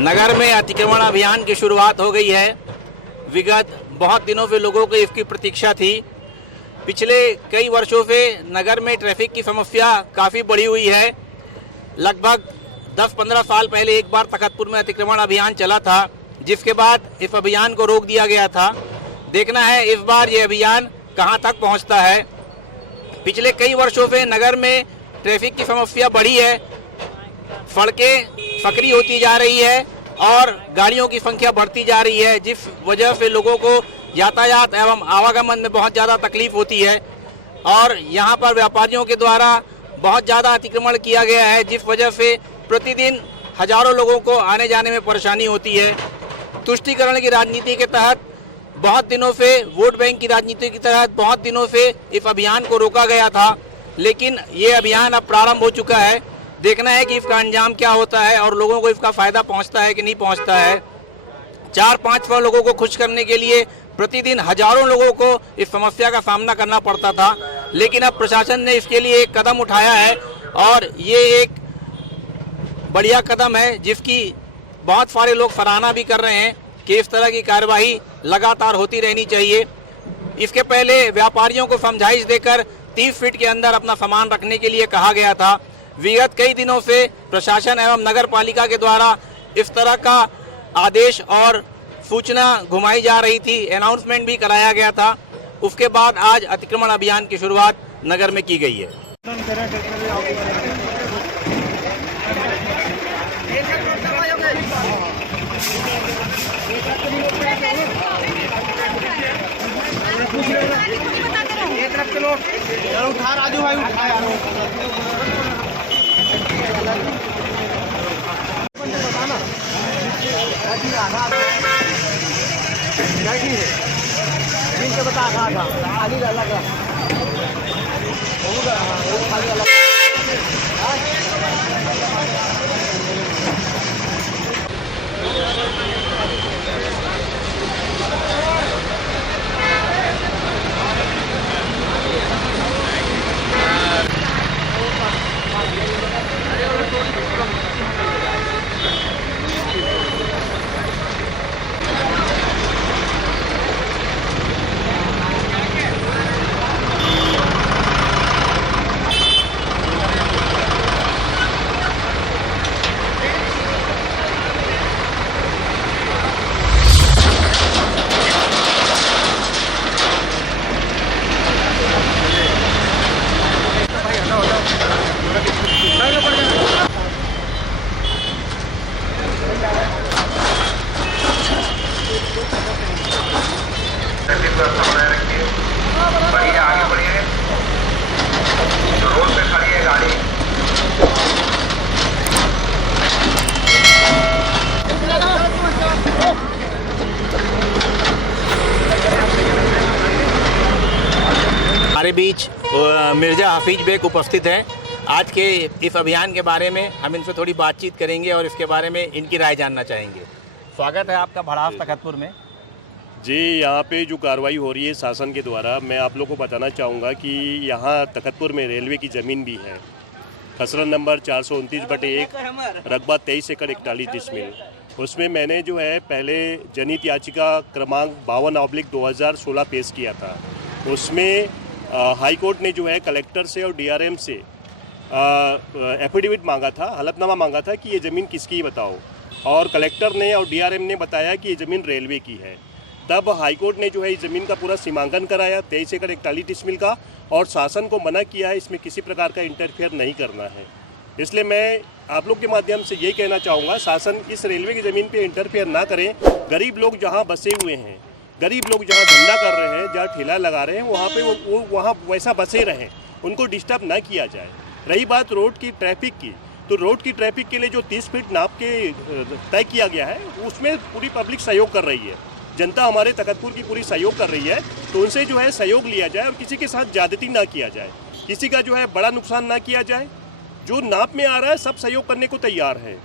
नगर में अतिक्रमण अभियान की शुरुआत हो गई है। विगत बहुत दिनों से लोगों को इसकी प्रतीक्षा थी। पिछले कई वर्षों से नगर में ट्रैफिक की समस्या काफ़ी बढ़ी हुई है। लगभग 10-15 साल पहले एक बार तखतपुर में अतिक्रमण अभियान चला था, जिसके बाद इस अभियान को रोक दिया गया था। देखना है इस बार ये अभियान कहां तक पहुंचता है। पिछले कई वर्षों से नगर में ट्रैफिक की समस्या बढ़ी है, सड़कें सकरी होती जा रही है और गाड़ियों की संख्या बढ़ती जा रही है, जिस वजह से लोगों को यातायात एवं आवागमन में बहुत ज़्यादा तकलीफ होती है। और यहाँ पर व्यापारियों के द्वारा बहुत ज़्यादा अतिक्रमण किया गया है, जिस वजह से प्रतिदिन हजारों लोगों को आने जाने में परेशानी होती है। तुष्टीकरण की राजनीति के तहत बहुत दिनों से, वोट बैंक की राजनीति के तहत बहुत दिनों से इस अभियान को रोका गया था, लेकिन ये अभियान अब प्रारंभ हो चुका है। देखना है कि इसका अंजाम क्या होता है और लोगों को इसका फायदा पहुंचता है कि नहीं पहुंचता है। 400-500 लोगों को खुश करने के लिए प्रतिदिन हजारों लोगों को इस समस्या का सामना करना पड़ता था, लेकिन अब प्रशासन ने इसके लिए एक कदम उठाया है और ये एक बढ़िया कदम है, जिसकी बहुत सारे लोग सराहना भी कर रहे हैं कि इस तरह की कार्यवाही लगातार होती रहनी चाहिए। इसके पहले व्यापारियों को समझाइश देकर 30 फीट के अंदर अपना सामान रखने के लिए कहा गया था। विगत कई दिनों से प्रशासन एवं नगर पालिका के द्वारा इस तरह का आदेश और सूचना घुमाई जा रही थी, अनाउंसमेंट भी कराया गया था। उसके बाद आज अतिक्रमण अभियान की शुरुआत नगर में की गई है। उठा राजू भाई, उठा यार। बता बढ़िया, आगे बढ़िए। जो रोड पे खड़ी है गाड़ी, हमारे बीच मिर्जा हफीज बेग उपस्थित हैं। आज के इस अभियान के बारे में हम इनसे थोड़ी बातचीत करेंगे और इसके बारे में इनकी राय जानना चाहेंगे। स्वागत है आपका भड़ास तखतपुर में। जी, यहाँ पे जो कार्रवाई हो रही है शासन के द्वारा, मैं आप लोगों को बताना चाहूँगा कि यहाँ तखतपुर में रेलवे की ज़मीन भी है। खसरा नंबर 429/1, रकबा 23 एकड़ 41 डिसमिल। उसमें मैंने जो है पहले जनहित याचिका क्रमांक 52/2016 पेश किया था। उसमें हाई कोर्ट ने जो है कलेक्टर से और डीआरएम से एफिडेविट मांगा था, हलफनामा मांगा था कि ये ज़मीन किसकी बताओ, और कलेक्टर ने और डीआरएम ने बताया कि ये ज़मीन रेलवे की है। तब हाईकोर्ट ने जो है इस ज़मीन का पूरा सीमांकन कराया 23 एकड़ 41 डिसमिल का, और शासन को मना किया है इसमें किसी प्रकार का इंटरफेयर नहीं करना है। इसलिए मैं आप लोग के माध्यम से ये कहना चाहूँगा, शासन इस रेलवे की ज़मीन पे इंटरफेयर ना करें। गरीब लोग जहाँ बसे हुए हैं, गरीब लोग जहाँ धंधा कर रहे हैं, जहाँ ठेला लगा रहे हैं, वहाँ पे वो वहाँ वैसा बसे रहें, उनको डिस्टर्ब ना किया जाए। रही बात रोड की ट्रैफिक की, तो रोड की ट्रैफिक के लिए जो 30 फीट नाप के तय किया गया है, उसमें पूरी पब्लिक सहयोग कर रही है। जनता हमारे तखतपुर की पूरी सहयोग कर रही है, तो उनसे जो है सहयोग लिया जाए और किसी के साथ ज्यादती ना किया जाए, किसी का जो है बड़ा नुकसान ना किया जाए। जो नाप में आ रहा है सब सहयोग करने को तैयार है,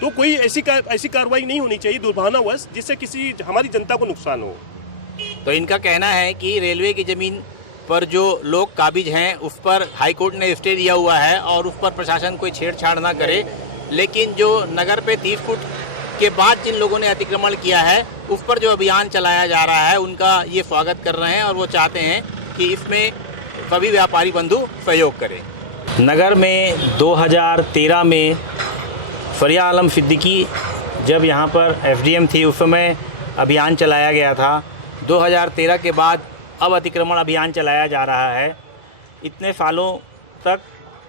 तो कोई ऐसी कार्रवाई नहीं होनी चाहिए दुर्भावनावश जिससे किसी हमारी जनता को नुकसान हो। तो इनका कहना है कि रेलवे की ज़मीन पर जो लोग काबिज हैं उस पर हाई कोर्ट ने स्टे दिया हुआ है और उस पर प्रशासन कोई छेड़छाड़ ना करे, लेकिन जो नगर पे 30 फुट के बाद जिन लोगों ने अतिक्रमण किया है उस पर जो अभियान चलाया जा रहा है उनका ये स्वागत कर रहे हैं और वो चाहते हैं कि इसमें सभी व्यापारी बंधु सहयोग करें। नगर में 2013 में फरिया आलम सिद्दीकी जब यहाँ पर एसडीएम थी उस समय अभियान चलाया गया था। 2013 के बाद अब अतिक्रमण अभियान चलाया जा रहा है। इतने सालों तक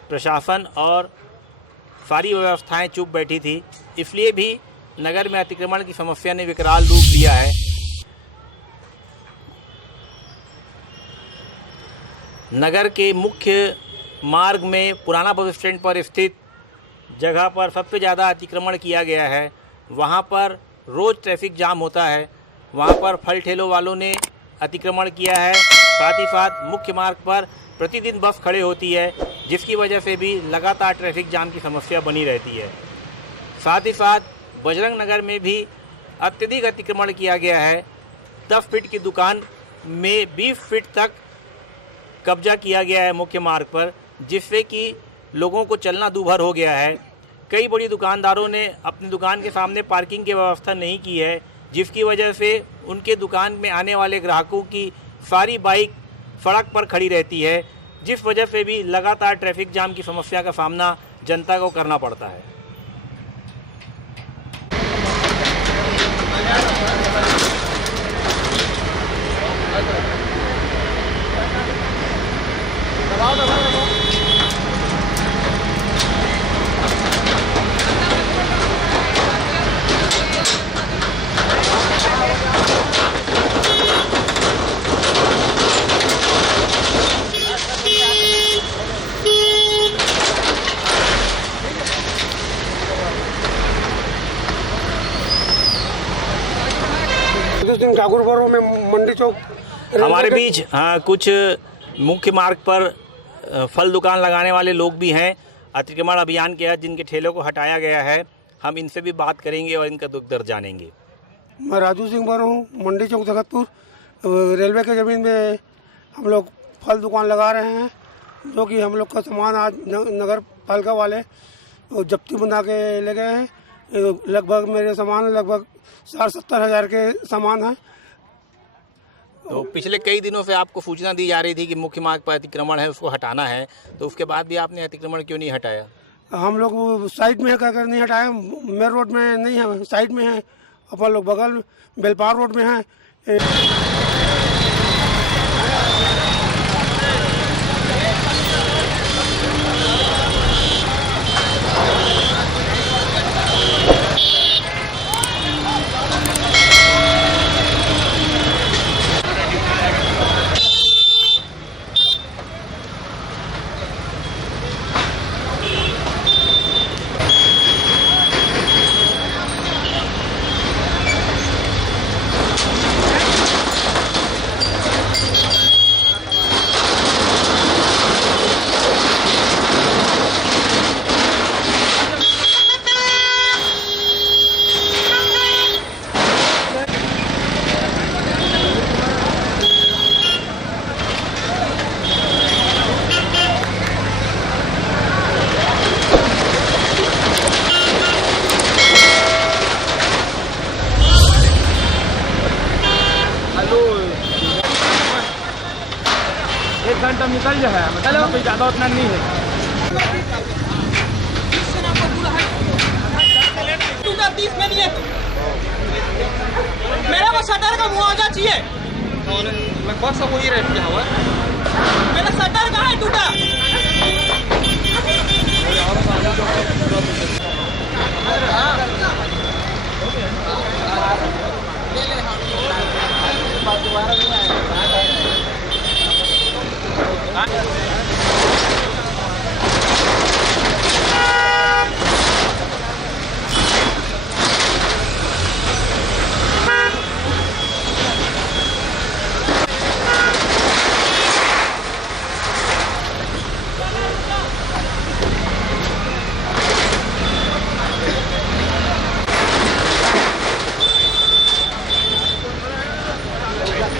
प्रशासन और सारी व्यवस्थाएं चुप बैठी थी, इसलिए भी नगर में अतिक्रमण की समस्या ने विकराल रूप लिया है। नगर के मुख्य मार्ग में पुराना बस स्टैंड पर स्थित जगह पर सबसे ज़्यादा अतिक्रमण किया गया है। वहाँ पर रोज़ ट्रैफिक जाम होता है। वहाँ पर फल ठेलों वालों ने अतिक्रमण किया है। साथ ही साथ मुख्य मार्ग पर प्रतिदिन बस खड़े होती है, जिसकी वजह से भी लगातार ट्रैफिक जाम की समस्या बनी रहती है। साथ ही साथ बजरंग नगर में भी अत्यधिक अतिक्रमण किया गया है। 10 फीट की दुकान में 20 फीट तक कब्जा किया गया है मुख्य मार्ग पर, जिससे कि लोगों को चलना दूभर हो गया है। कई बड़ी दुकानदारों ने अपनी दुकान के सामने पार्किंग की व्यवस्था नहीं की है, जिसकी वजह से उनके दुकान में आने वाले ग्राहकों की सारी बाइक सड़क पर खड़ी रहती है, जिस वजह से भी लगातार ट्रैफिक जाम की समस्या का सामना जनता को करना पड़ता है। ठाकुरपुर में मंडी चौक हमारे बीच कुछ मुख्य मार्ग पर फल दुकान लगाने वाले लोग भी हैं। अतिक्रमण अभियान के तहत जिनके ठेलों को हटाया गया है, हम इनसे भी बात करेंगे और इनका दुख दर्द जानेंगे। मैं राजू सिंह बोल रहा हूँ, मंडी चौक जगतपुर। रेलवे के ज़मीन में हम लोग फल दुकान लगा रहे हैं, जो कि हम लोग का सामान आज नगर पालिका वाले जब्ती बना के ले गए हैं। लगभग मेरे सामान लगभग 60-70 हज़ार के सामान है। तो पिछले कई दिनों से आपको सूचना दी जा रही थी कि मुख्य मार्ग पर अतिक्रमण है, उसको हटाना है, तो उसके बाद भी आपने अतिक्रमण क्यों नहीं हटाया? हम लोग साइड में है कहकर नहीं हटाए। मेन रोड में नहीं है, साइड में है। अपन लोग बगल बेलपार रोड में है। एक घंटा निकल जाए, मतलब कोई ज़्यादा उतना नहीं है। मेरा वो शटर का मुआवजा चाहिए। लगभग सब वही रेट क्या हुआ? मेरा शटर कहाँ है टूटा?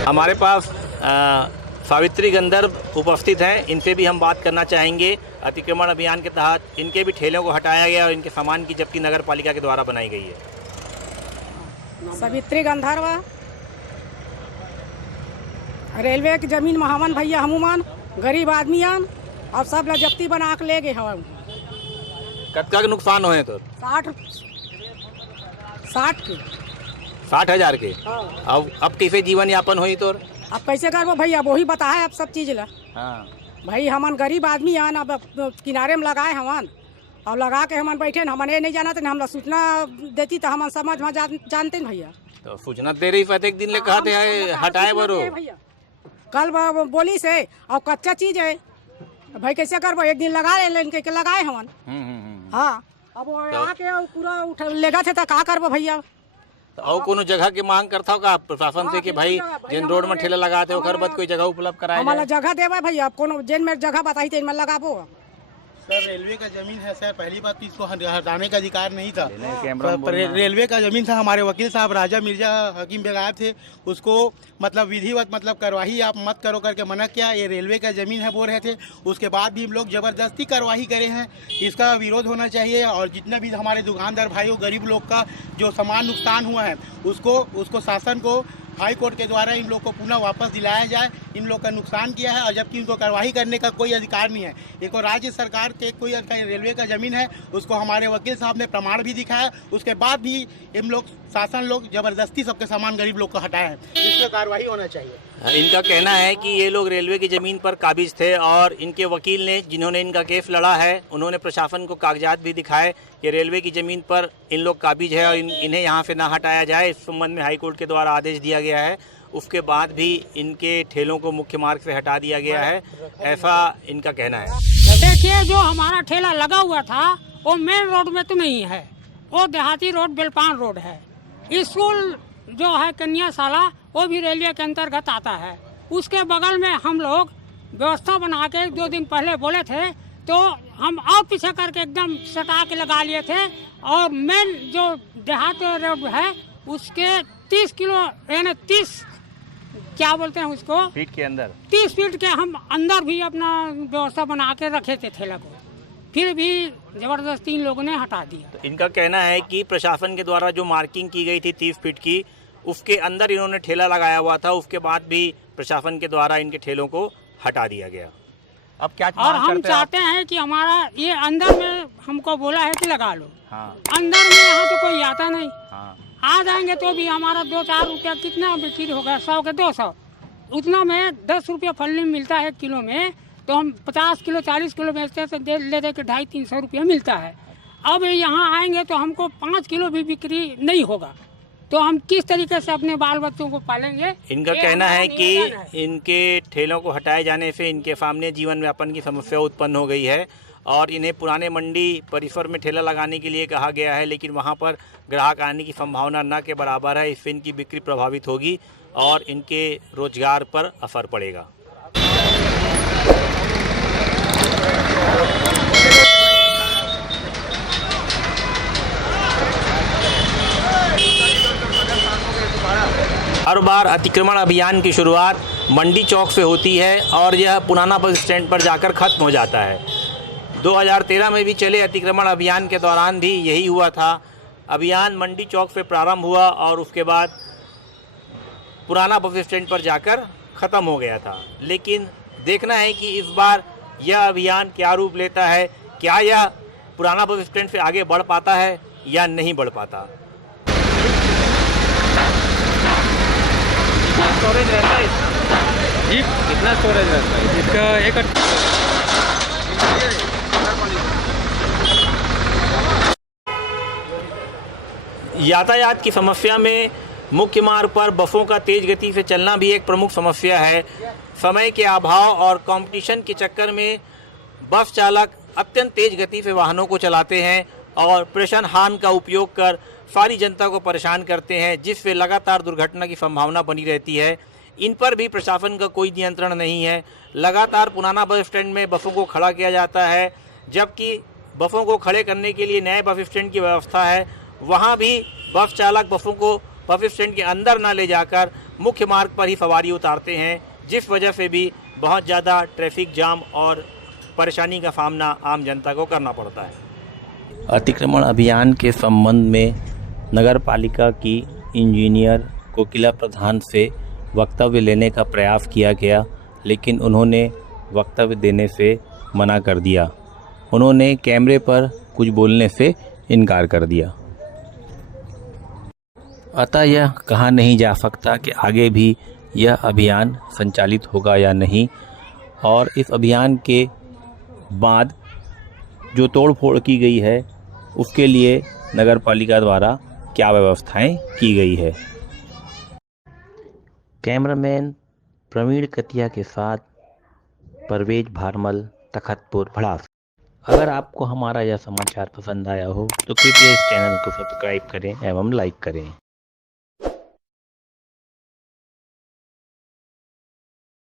हमारे पास सावित्री गंधर्व उपस्थित हैं, इनसे भी हम बात करना चाहेंगे। अतिक्रमण अभियान के तहत इनके भी ठेलों को हटाया गया और इनके सामान की जब्ती नगर पालिका के द्वारा बनाई गई है। सवित्री गंधर्व। रेलवे की जमीन में हमन भैया हमुमान गरीब आदमियान और सब ला जब्ती बना के ले गए हम। कतका के नुकसान हुए तो 60 के 60,000 के। हाँ। अब कैसे जीवन यापन हुई तो? अब कैसे करबो भैया, वही बताए अब सब चीज ला। हाँ। भाई हमन गरीब आदमी आन, अब किनारे में लगाए हमन और लगा के हमन बैठे, हमन ये नहीं जाना तो हमला सूचना देती तो हमन समझ में जानते न भैया। तो सूचना दे रही प्रत्येक दिन ले कहते हैं हटाए बरो भैया। कल बोली से और कच्चा चीज है भाई, कैसे करबो, एक दिन लगा ले लगाए हमन। हाँ, अब वो आके पूरा उठा लेगा थे तो का करबो भैया। और कोनो जगह की मांग करता का प्रशासन से कि भाई जिन रोड में ठेला लगाते हो ओकर बाद कोई जगह उपलब्ध कराया जाए? हमारा जगह देवा भैया, कोनो जिन में जगह बताई तो इनमें लगाबो। सर रेलवे का जमीन है सर, पहली बात तो इसको हटाने का अधिकार नहीं था। रेलवे का जमीन था, हमारे वकील साहब राजा मिर्जा हकीम बेगायब थे, उसको मतलब विधिवत मतलब कार्रवाई आप मत करो करके मना किया। ये रेलवे का जमीन है बोल रहे थे, उसके बाद भी हम लोग जबरदस्ती कार्रवाई करे हैं। इसका विरोध होना चाहिए और जितना भी हमारे दुकानदार भाइयों गरीब लोग का जो सामान नुकसान हुआ है उसको शासन को हाई कोर्ट के द्वारा इन लोग को पुनः वापस दिलाया जाए। इन लोग का नुकसान किया है और जबकि इनको कार्रवाई करने का कोई अधिकार नहीं है। एक राज्य सरकार के कोई रेलवे का जमीन है, उसको हमारे वकील साहब ने प्रमाण भी दिखाया, उसके बाद भी इन लोग शासन लोग जबरदस्ती सबके सामान गरीब लोग को हटाए हैं। इस पर कार्रवाई होना चाहिए। इनका कहना है कि ये लोग रेलवे की जमीन पर काबिज थे और इनके वकील ने जिन्होंने इनका केस लड़ा है उन्होंने प्रशासन को कागजात भी दिखाए कि रेलवे की जमीन पर इन लोग काबिज है और इन्हें यहाँ से ना हटाया जाए। इस संबंध में हाई कोर्ट के द्वारा आदेश दिया गया है। उसके बाद भी इनके ठेलों को मुख्य मार्ग से हटा दिया गया है, ऐसा इनका कहना है। देखिए, जो हमारा ठेला लगा हुआ था वो मेन रोड में तो नहीं है, वो देहाती रोड बेलपान रोड है। स्कूल जो है कन्याशाला वो भी रेलवे के अंतर्गत आता है। उसके बगल में हम लोग व्यवस्था बना के 2 दिन पहले बोले थे तो हम और पीछे करके एकदम सटा के लगा लिए थे। और मेन जो देहात रोड है उसके 30 किलो यानी 30 क्या बोलते हैं उसको फीट के अंदर 30 फीट के हम अंदर भी अपना व्यवस्था बना के रखे थे ठेला को, फिर भी जबरदस्ती इन लोगों ने हटा दिया। तो इनका कहना है कि प्रशासन के द्वारा जो मार्किंग की गई थी 30 फीट की, उसके अंदर इन्होंने ठेला लगाया हुआ था, उसके बाद भी प्रशासन के द्वारा इनके ठेलों को हटा दिया गया। अब क्या और हम चाहते हैं कि हमारा ये अंदर में हमको बोला है कि लगा लो। हाँ। अंदर में यहाँ तो कोई आता नहीं। हाँ। आ जाएंगे तो भी हमारा 2-4 रुपया कितना बिक्री होगा, 100 के 200, उतना में 10 रुपया फल्ली मिलता है 1 किलो में। तो हम 50 किलो 40 किलो बेचते तो ले दे के 250-300 रुपया मिलता है। अब यहाँ आएंगे तो हमको 5 किलो भी बिक्री नहीं होगा, तो हम किस तरीके से अपने बाल बच्चों को पालेंगे? इनका कहना है कि इनके ठेलों को हटाए जाने से इनके सामने जीवन यापन की समस्या उत्पन्न हो गई है और इन्हें पुराने मंडी परिसर में ठेला लगाने के लिए कहा गया है, लेकिन वहां पर ग्राहक आने की संभावना न के बराबर है। इससे इनकी बिक्री प्रभावित होगी और इनके रोजगार पर असर पड़ेगा। हर बार अतिक्रमण अभियान की शुरुआत मंडी चौक से होती है और यह पुराना बस स्टैंड पर जाकर ख़त्म हो जाता है। 2013 में भी चले अतिक्रमण अभियान के दौरान भी यही हुआ था। अभियान मंडी चौक से प्रारंभ हुआ और उसके बाद पुराना बस स्टैंड पर जाकर ख़त्म हो गया था। लेकिन देखना है कि इस बार यह अभियान क्या रूप लेता है, क्या यह पुराना बस स्टैंड से आगे बढ़ पाता है या नहीं बढ़ पाता। स्टोरेज रहता है जी, कितना स्टोरेज रहता है इसका? एक यातायात की समस्या में मुख्य मार्ग पर बसों का तेज गति से चलना भी एक प्रमुख समस्या है। समय के अभाव और कंपटीशन के चक्कर में बस चालक अत्यंत तेज गति से वाहनों को चलाते हैं और प्रेषण हार्न का उपयोग कर सारी जनता को परेशान करते हैं, जिससे लगातार दुर्घटना की संभावना बनी रहती है। इन पर भी प्रशासन का कोई नियंत्रण नहीं है। लगातार पुराना बस स्टैंड में बसों को खड़ा किया जाता है, जबकि बसों को खड़े करने के लिए नए बस स्टैंड की व्यवस्था है। वहाँ भी बस चालक बसों को बस स्टैंड के अंदर न ले जाकर मुख्य मार्ग पर ही सवारी उतारते हैं, जिस वजह से भी बहुत ज़्यादा ट्रैफिक जाम और परेशानी का सामना आम जनता को करना पड़ता है। अतिक्रमण अभियान के संबंध में नगर पालिका की इंजीनियर कोकिला प्रधान से वक्तव्य लेने का प्रयास किया गया, लेकिन उन्होंने वक्तव्य देने से मना कर दिया। उन्होंने कैमरे पर कुछ बोलने से इनकार कर दिया। अतः यह कहा नहीं जा सकता कि आगे भी यह अभियान संचालित होगा या नहीं, और इस अभियान के बाद जो तोड़फोड़ की गई है उसके लिए नगर पालिका द्वारा क्या व्यवस्थाएं की गई है। कैमरामैन प्रवीण कतिया के साथ परवेज भारमल, तखतपुर, भड़ास। अगर आपको हमारा यह समाचार पसंद आया हो तो कृपया इस चैनल को सब्सक्राइब करें एवं लाइक करें।